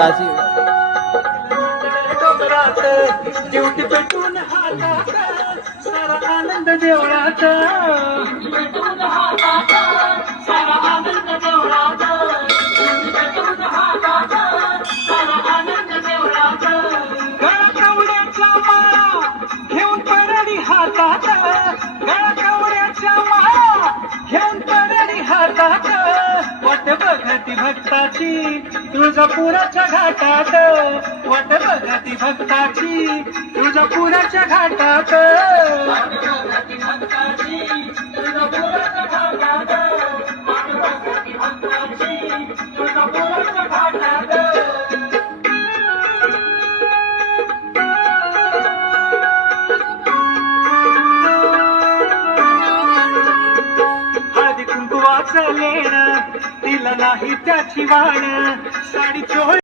अशी ड्युटी पेटून हातात सारा आनंद देवळाचा सारा आनंद देवळाचा सारा आनंद देवळाचा गळा कवड्याच्या माळा घेऊन परडी हातात गळा कवड्याच्या माळा घेऊन परडी हातात वाट बघती भक्ताची तुळजापुराच्या घाटात वाट बघती भक्ताची तुळजापुराच्या घाटात वाट बघती भक्ताची तुळजापुराच्या घाटात वाट बघती भक्ताची तुळजापुराच्या घाटात हळदी कुंकवाचं लेणं तिला नाही त्याची वाण साडी चोळ